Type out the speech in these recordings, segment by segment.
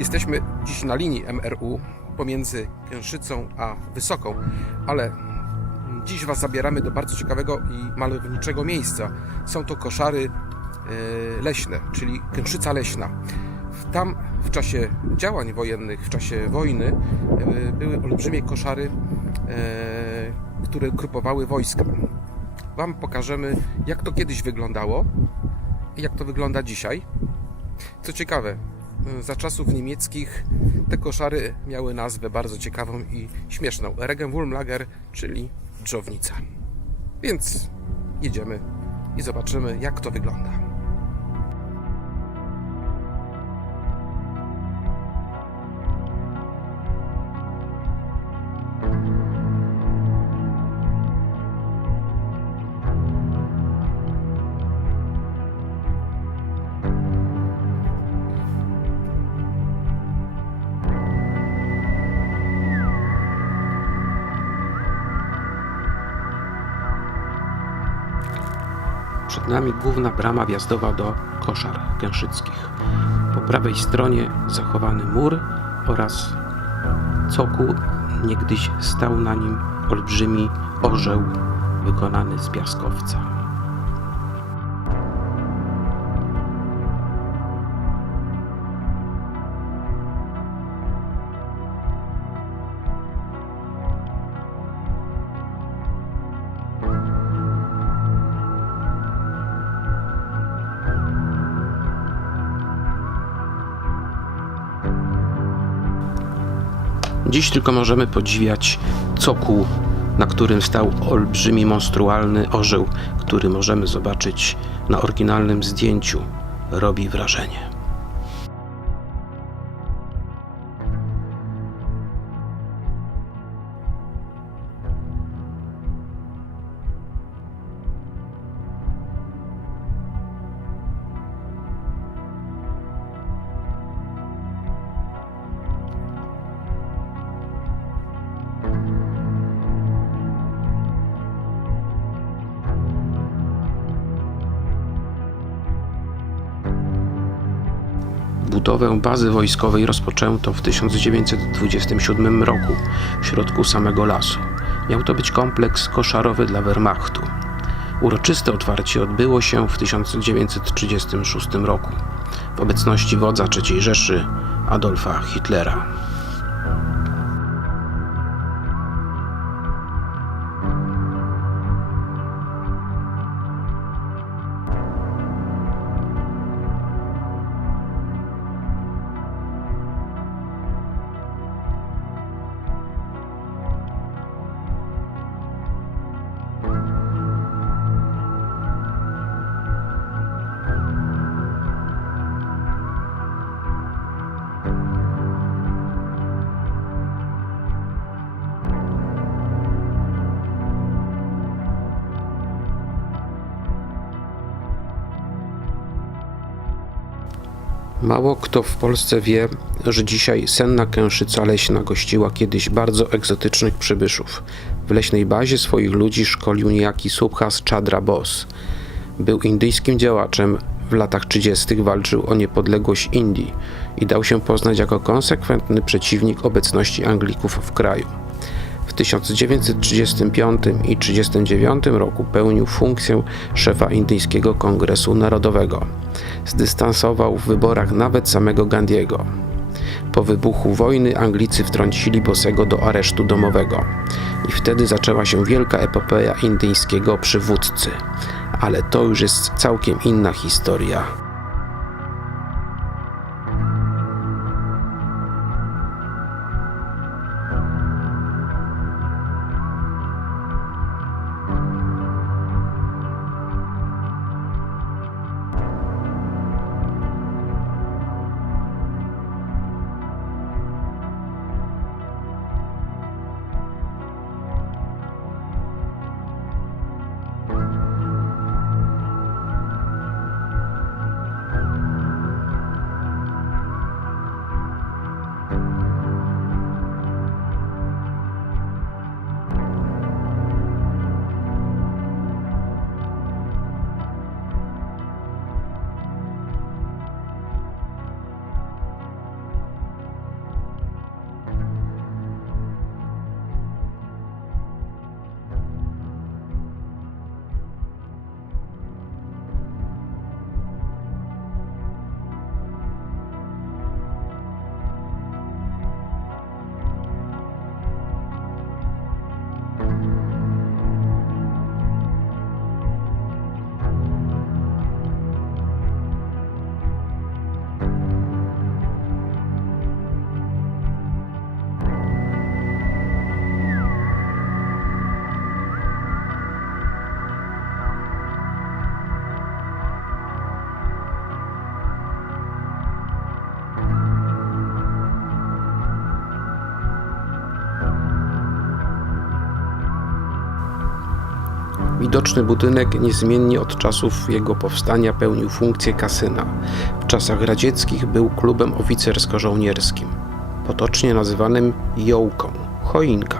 Jesteśmy dziś na linii MRU pomiędzy Kęszycą a Wysoką, ale dziś Was zabieramy do bardzo ciekawego i malowniczego miejsca. Są to koszary leśne, czyli Kęszyca Leśna. Tam w czasie działań wojennych, w czasie wojny były olbrzymie koszary, które grupowały wojska. Wam pokażemy, jak to kiedyś wyglądało i jak to wygląda dzisiaj. Co ciekawe, za czasów niemieckich te koszary miały nazwę bardzo ciekawą i śmieszną. Regenwurmlager, czyli dżownica. Więc jedziemy i zobaczymy, jak to wygląda. Przed nami główna brama wjazdowa do koszar kęszyckich. Po prawej stronie zachowany mur oraz cokół. Niegdyś stał na nim olbrzymi orzeł wykonany z piaskowca. Dziś tylko możemy podziwiać cokół, na którym stał olbrzymi, monstrualny orzeł, który możemy zobaczyć na oryginalnym zdjęciu. Robi wrażenie. Budowę bazy wojskowej rozpoczęto w 1927 roku w środku samego lasu. Miał to być kompleks koszarowy dla Wehrmachtu. Uroczyste otwarcie odbyło się w 1936 roku w obecności wodza III Rzeszy Adolfa Hitlera. Mało kto w Polsce wie, że dzisiaj senna Kęszyca Leśna gościła kiedyś bardzo egzotycznych przybyszów. W leśnej bazie swoich ludzi szkolił niejaki Subhas Chandra Bose. Był indyjskim działaczem, w latach 30. walczył o niepodległość Indii i dał się poznać jako konsekwentny przeciwnik obecności Anglików w kraju. W 1935 i 1939 roku pełnił funkcję szefa Indyjskiego Kongresu Narodowego. Zdystansował w wyborach nawet samego Gandiego. Po wybuchu wojny Anglicy wtrącili Bosego do aresztu domowego i wtedy zaczęła się wielka epopeja indyjskiego przywódcy. Ale to już jest całkiem inna historia. Widoczny budynek niezmiennie od czasów jego powstania pełnił funkcję kasyna. W czasach radzieckich był klubem oficersko-żołnierskim, potocznie nazywanym Jołką, choinka.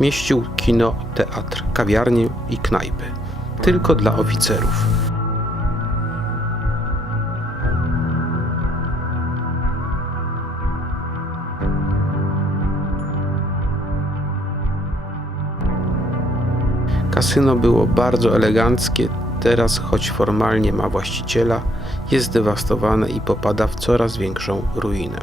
Mieścił kino, teatr, kawiarnię i knajpy. Tylko dla oficerów. Kasyno było bardzo eleganckie, teraz choć formalnie ma właściciela, jest zdewastowane i popada w coraz większą ruinę.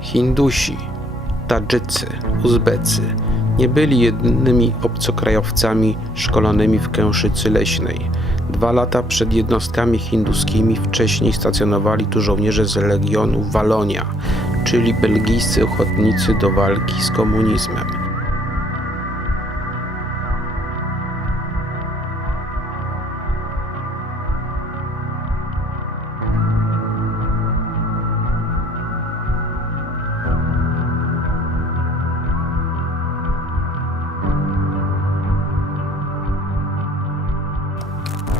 Hindusi, Tadżycy, Uzbecy nie byli jedynymi obcokrajowcami szkolonymi w Kęszycy Leśnej. 2 lata przed jednostkami hinduskimi wcześniej stacjonowali tu żołnierze z Legionu Walonia, czyli belgijscy ochotnicy do walki z komunizmem.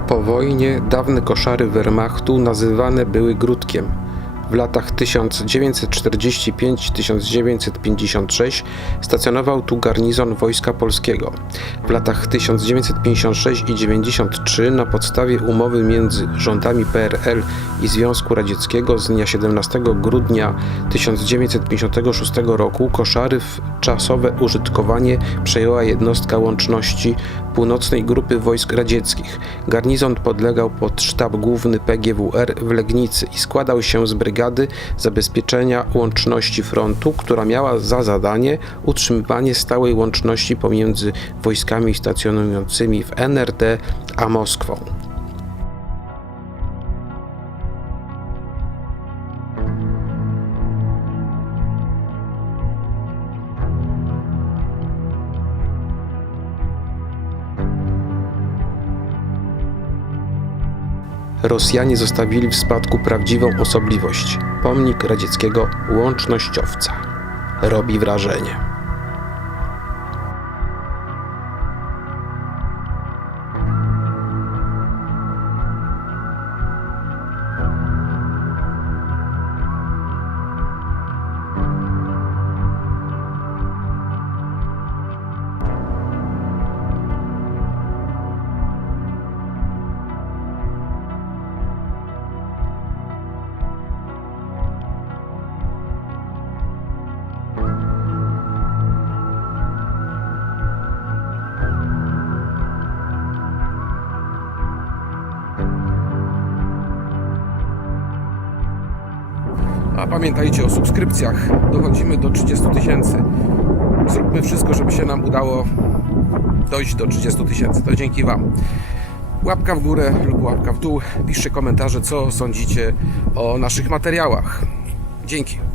Po wojnie dawne koszary Wehrmachtu nazywane były Gródkiem. W latach 1945-1956 stacjonował tu garnizon Wojska Polskiego. W latach 1956 i 1993 na podstawie umowy między rządami PRL i Związku Radzieckiego z dnia 17 grudnia 1956 roku koszary w czasowe użytkowanie przejęła jednostka łączności Północnej Grupy Wojsk Radzieckich. Garnizon podlegał pod sztab główny PGWR w Legnicy i składał się z brygady zabezpieczenia łączności frontu, która miała za zadanie utrzymywanie stałej łączności pomiędzy wojskami stacjonującymi w NRD a Moskwą. Rosjanie zostawili w spadku prawdziwą osobliwość. Pomnik radzieckiego łącznościowca. Robi wrażenie. A pamiętajcie o subskrypcjach. Dochodzimy do 30 000. Zróbmy wszystko, żeby się nam udało dojść do 30 000. To dzięki Wam. Łapka w górę lub łapka w dół. Piszcie komentarze, co sądzicie o naszych materiałach. Dzięki.